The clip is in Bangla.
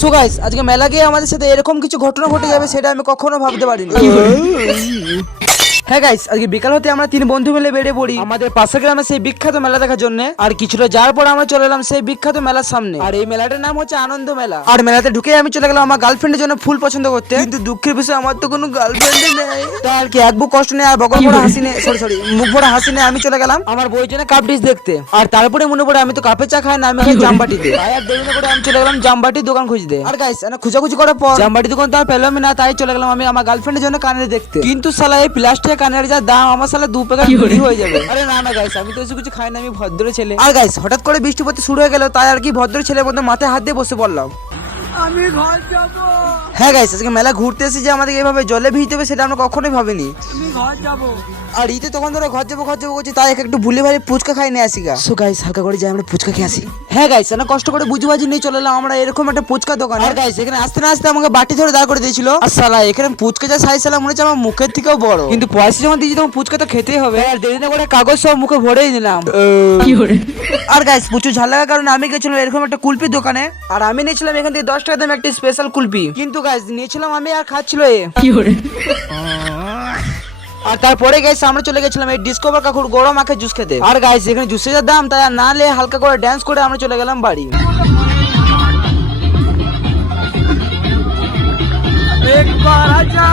সো গাইস আজকে মেলা গিয়ে আমাদের সাথে এরকম কিছু ঘটনা ঘটে যাবে সেটা আমি কখনো ভাবতে পারিনি। হ্যাঁ গাইস, আজকে বিকাল হতে আমরা 3 বন্ধু মিলে বেরিয়ে পড়ি আমাদের পাশের গ্রামে সেই বিখ্যাত মেলা দেখার জন্য। আর কিছুটা যাওয়ার পর আমরা চলে এলাম সেই বিখ্যাত মেলার সামনে। আর এই মেলাটার নাম হচ্ছে আনন্দ মেলা। আর মেলাতে ঢুকে আমি চলে গেলাম আমার গার্লফ্রেন্ডের জন্য ফুল পছন্দ করতে, কিন্তু দুঃখের বিষয় আমার তো কোনো গার্লফ্রেন্ড নেই। তাই আর কি এক বুক কষ্ট নেই আর বগল ভরা হাসি নেই, সরি মুখ ভরা হাসি নেই, আমি চলে গেলাম আমার বইয়ের জন্য কাপ ডিশ দেখতে। আর তারপরে মনে পড়ে আমি তো কাপে চা খাই না, আমি খাই জামবাটিতে। তাই আর দেরি না করে আমি চলে গেলাম জামবাটির দোকান খুঁজতে। আর গাইস খোঁজাখুঁজি করার পর জামবাটির দোকান তো আর পেলামই না, তাই চলে গেলাম আমি আমার গার্লফ্রেন্ডের জন্য কানের দেখতে। কিন্তু শালা এই প্লাস্টিকের কানের যা দাম, আমার শালা 2 প্যাকেট বিক্রি হয়ে যাবে। আরে না না গাইস, আমি তো এসব কিছু খাই না, আমি ভদ্র ছেলে। আর গাইস হঠাৎ করে বৃষ্টি পড়তে শুরু হয়ে গেল, তাই আর কি ভদ্র ছেলের মতো মাথায় হাত দিয়ে বসে পড়লাম। আমি ঘর যাবো, হ্যাঁ গাইস, আজকে মেলা ঘুরতে এসে যে আমাদের এভাবে জলে ভিজতে হবে সেটা আমরা কখনোই ভাবিনি। আমি ঘর যাবো। আর ইতে তখন ধরে ঘর যাবো করছি, তাই একটু ভুলে ভালে ফুচকা খাই নিয়ে আসি গা। সো গাইস হালকা করে যাই আমরা ফুচকা খেয়ে আসি। হ্যাঁ গাইস, না কষ্ট করে বুঝি নিয়ে চলে এলাম আমরা এরকম একটা ফুচকা দোকান। আর গাইস এখানে আসতে না আসতে আমাকে বাটি ধরে দাঁড় করে দিয়েছিল। আর শালা এখানে ফুচকা যা সাইজ সালা মনে হচ্ছে আমার মুখের থেকেও বড়, কিন্তু পয়সা যখন দিয়েছি তখন ফুচকা তো খেতেই হবে। আর দেরি না করে কাগজ সব মুখে ভরেই দিলাম। আর গাইস প্রচুর ঝাল লাগার কারণে আমি গেছিলাম এরকম একটা কুলপির দোকানে। আর আমি নিয়েছিলাম এখান থেকে 10 টাকা দাম একটা স্পেশাল কুলপি, কিন্তু গাইস নিয়েছিলাম আমি আর খাচ্ছিল এ। আর তারপরে গাইস আমরা চলে গেছিলাম এই ডিসকভার কাকুর গরম আখের জুস খেতে। আর গাইস এখানে জুসের যা দাম তাই আর না লে হালকা করে ড্যান্স করে আমরা চলে গেলাম বাড়ি। একবার আজা